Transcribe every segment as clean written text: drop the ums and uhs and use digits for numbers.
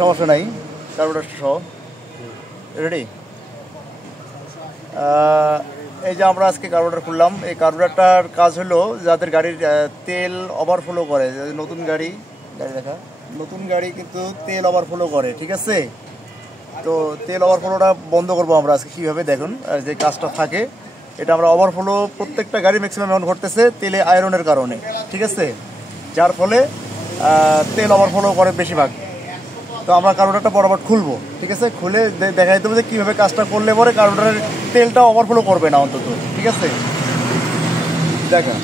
সমস্যা নাই, কার্বোরেটর সহ রেডি। এই যে আমরা আজকে কার্বোরেটর খুললাম। এই কার্বোরেটরটার কাজ হলো যাদের গাড়ির তেল ওভারফ্লো করে, নতুন গাড়ি দেখা, নতুন গাড়ি কিন্তু তেল ওভারফ্লো করে, ঠিক আছে। তো তেল ওভারফ্লোটা বন্ধ করবো আমরা আজকে কীভাবে দেখুন। যে কাজটা থাকে এটা আমরা ওভারফ্লো প্রত্যেকটা গাড়ি ম্যাক্সিমাম এখন ঘটতেছে তেলে আয়রনের কারণে, ঠিক আছে, যার ফলে তেল ওভারফ্লো করে বেশিরভাগ। তো আমরা কার্বোরেটরটা বরাবর খুলবো, ঠিক আছে, খুলে দেখাই দেবো যে কীভাবে কাজটা করলে পরে কার্বোরেটরের তেলটা ওভারফ্লো করবে না অন্তত, ঠিক আছে। দেখা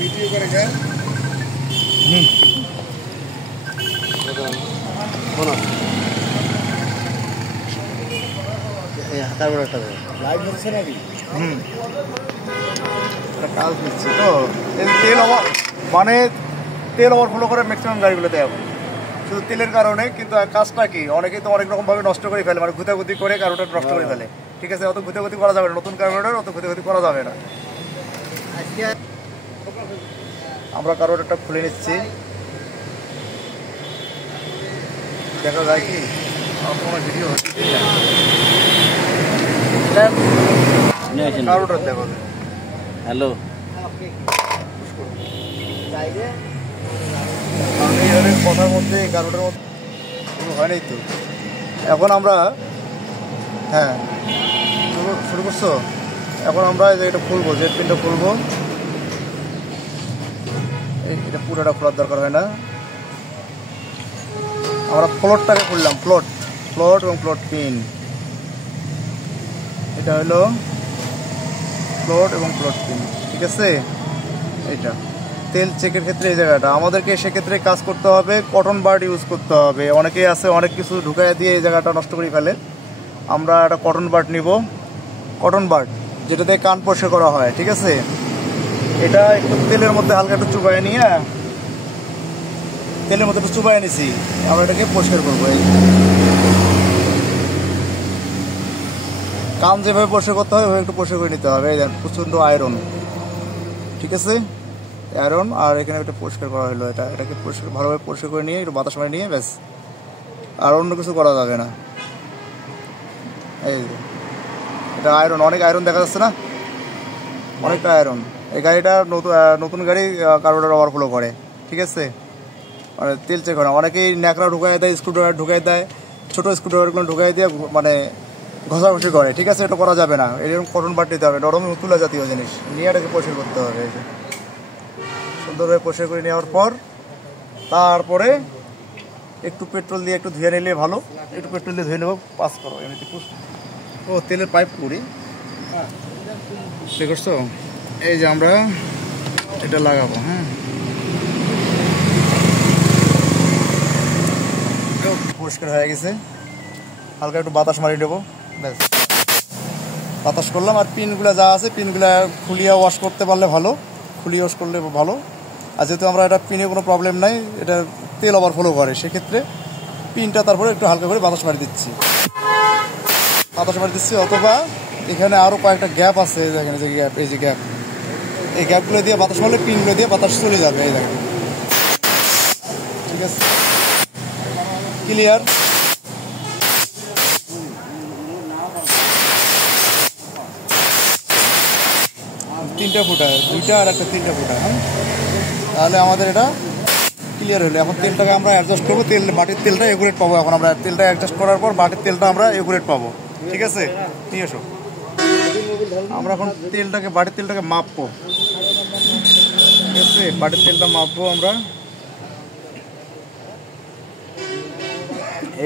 ভিডিও করে লাইভ হচ্ছে নাকি? কাজ দিচ্ছি তো তেল মানে তেল ওভারফ্লো করে ম্যাক্সিমাম গাড়িগুলোতে এখন শুধু তেলের কারণে। কিন্তু কাজটা কি অনেকে তো অনেক রকমভাবে নষ্ট করে ফেলে, মানে ঘুতাঘুতি করে কার্বোরেটর নষ্ট করে ফেলে, ঠিক আছে। অত ঘুতাঘুতি করা যাবে না, নতুন কার্বোরেটর অত ঘুতাঘুতি করা যাবে না। আমরা কার্বোরেটরটা খুলে নিচ্ছি, দেখা যায় কি কোনো ভিডিও হচ্ছে কার্বোরেটর দেখো। হ্যালো, কথার মধ্যে কার্বোরেটরের মধ্যে কোনো হয় নাই তো। এখন আমরা হ্যাঁ শুরু করছো। এখন আমরা এটা খুলবো, জেট পিনটা খুলবো। এটা পুরোটা খোলার দরকার হয় না, আমরা ফ্লোটটাকে খুললাম। ফ্লোট এবং ফ্লোট পিন, এটা হলো ফ্লোট এবং ফ্লোট পিন, ঠিক আছে। এটা তেল চেকের ক্ষেত্রে এই জায়গাটা আমাদেরকে সেক্ষেত্রে কাজ করতে হবে, কটন বাড ইউজ করতে হবে। অনেকেই আছে অনেক কিছু ঢুকাইয়া দিয়ে এই জায়গাটা নষ্ট করে ফেলে। আমরা একটা কটন বাড নিব, কটন বাড যেটা দিয়ে কান পরিষ্কার করা হয়, ঠিক আছে। এটা একটু তেলের মধ্যে হালকা একটু চুবাই নিয়ে, তেলের মধ্যে একটু চুবাই নিছি, আমরা এটাকে পরিষ্কার করবো। কান যেভাবে পরিষ্কার করতে হবে ওইভাবে একটু পরিষ্কার করে নিতে হবে। প্রচণ্ড আয়রন, ঠিক আছে, আয়রন। আর এখানে একটা পরিষ্কার করা হলো, এটাকে পরিষ্কার ভালোভাবে পরিষ্কার করে নিয়ে একটু বাতাস মারি নিয়ে ব্যাস, আর অন্য কিছু করা যাবে না। এই এটা আয়রন, অনেক আয়রন দেখা যাচ্ছে না, অনেকটা আয়রন। এই গাড়িটা নতুন গাড়ি কার্বোরেটর ওভারফ্লো করে, ঠিক আছে, মানে তেল চেক করে না। অনেকেই ন্যাকড়া ঢুকাই দেয়, স্ক্রুড্রাইভার ঢুকাই দেয়, ছোটো স্ক্রুড্রাইভারগুলো ঢুকাই দিয়ে মানে ঘষাঘষি করে, ঠিক আছে, এটা করা যাবে না। এরকম কটন বাট নিতে হবে, নরম তুলা জাতীয় জিনিস নিয়ে এটাকে পরিষ্কার করতে হবে। এই যে সুন্দরভাবে পরিষ্কার করে নেওয়ার পর তারপরে একটু পেট্রোল দিয়ে একটু ধুয়ে নিলে ভালো। একটু পেট্রোল দিয়ে ধুয়ে নেবো, পাস করো এমনিতে। ও তেলের পাইপ করি, ঠিক করছো। এই যে আমরা এটা লাগাবো, হ্যাঁ, পরিষ্কার হয়ে গেছে। হালকা একটু বাতাস মারিয়ে দেবো, ব্যাস বাতাস করলাম। আর পিনগুলো যা আছে পিনগুলো খুলিয়ে ওয়াশ করতে পারলে ভালো, খুলিয়ে ওয়াশ করলে ভালো। আর যেহেতু আমরা এটা পিনে কোনো প্রবলেম নাই, এটা তেল ওভারফ্লো করে, সেক্ষেত্রে পিনটা তারপরে একটু হালকা করে বাতাস মারি দিচ্ছি, অথবা এখানে আরও কয়েকটা গ্যাপ আছে, এখানে যে গ্যাপ, এই যে গ্যাপ, এই গ্যাপগুলো দিয়ে বাতাস মারলে পিনগুলো দিয়ে বাতাস চলে যাবে। এই দেখেন, ঠিক আছে, ক্লিয়ার। তিনটা ফুটা, দুইটা আর একটা তিনটা ফুটা, হ্যাঁ, তাহলে আমাদের এটা ক্লিয়ার হলো। এখন তেলটাকে আমরা অ্যাডজাস্ট করবো, বাটির তেলটা একুরেট পাবো। এখন আমরা তেলটা অ্যাডজাস্ট করার পর বাটির তেলটা আমরা একুরেট পাবো, ঠিক আছে। নিয়ে এসো, আমরা এখন বাটির তেলটাকে মাপবো, ঠিক আছে, বাটির তেলটা মাপবো আমরা।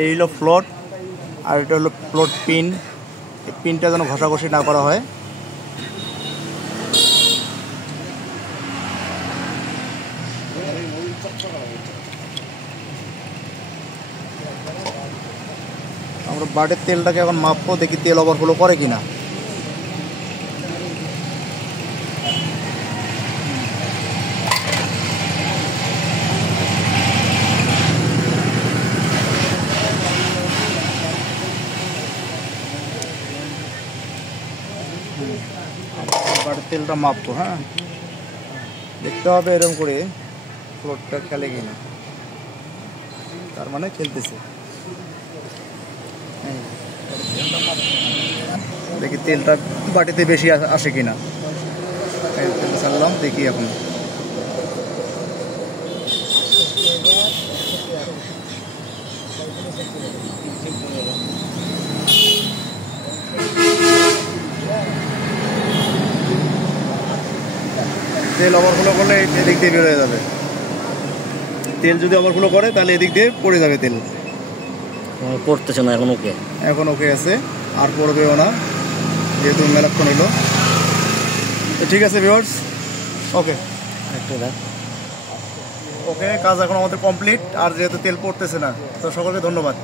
এই হলো ফ্লোট, আর এটা হলো ফ্লোট পিন। এই পিনটা যেন ঘষাঘষি না করা হয়। আমরা বাটির তেলটাকে এখন মাপবো, দেখি তেল ওভারফ্লো করে কিনা। বাটির তেলটা মাপবো, হ্যাঁ, দেখতে হবে এরকম করে ফ্লোরটা খেলে কিনা, তার মানে খেলতেছে। দেখি তেলটা বাটিতে বেশি আসে কিনা। তেল ছাড়লাম, দেখি এখন। তেল ওভারফ্লো করলে এদিক দিয়ে বের হয়ে যাবে। তেল যদি ওভারফ্লো করে তাহলে এদিক দিয়ে পড়ে যাবে তেল। পড়তেছে না এখন, ওকে এখন ওকে আছে, আর পড়বেও না যেহেতু মেলাক্ষণ হলো। তো ঠিক আছে ভিউয়ার্স, ওকে ওকে, কাজ এখন আমাদের কমপ্লিট। আর যেহেতু তেল পড়তেছে না, তো সকলকে ধন্যবাদ।